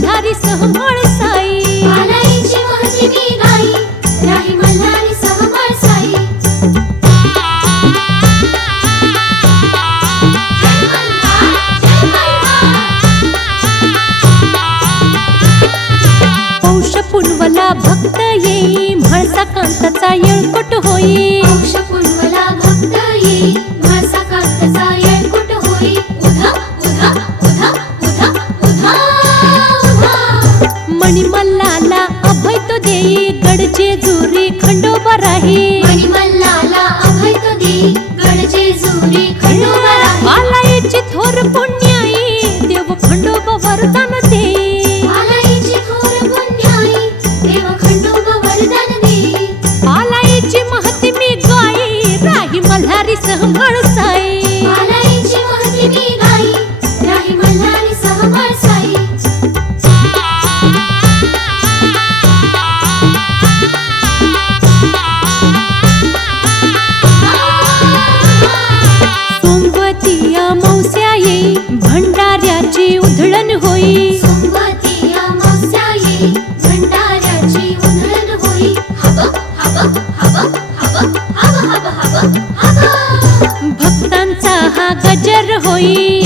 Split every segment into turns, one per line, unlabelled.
मल्हारी साई.
मी राही मल्हारी साई. पौष पुनवला भक्त येई म्हाळसा कांताचा येळकोट होई. देई गडचे जुरी खंडोबा राही.
मणिमल्लाला अभय तो दे. गडचे जुरी खंडोबा राही.
पालाईची थोर पुण्याई देव खंडोबा वरदान दे.
मालाईची थोर पुण्याई देव खंडोबा वरदान दे.
पालाईची महती मी गाई राही मल्हारी साई. भंडाऱ्याची उधळण होई.
भंडाऱ्याची होई.
हा गजर होई.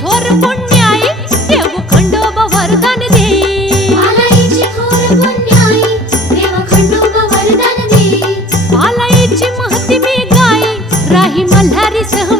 थोर पुण्य बारिश हो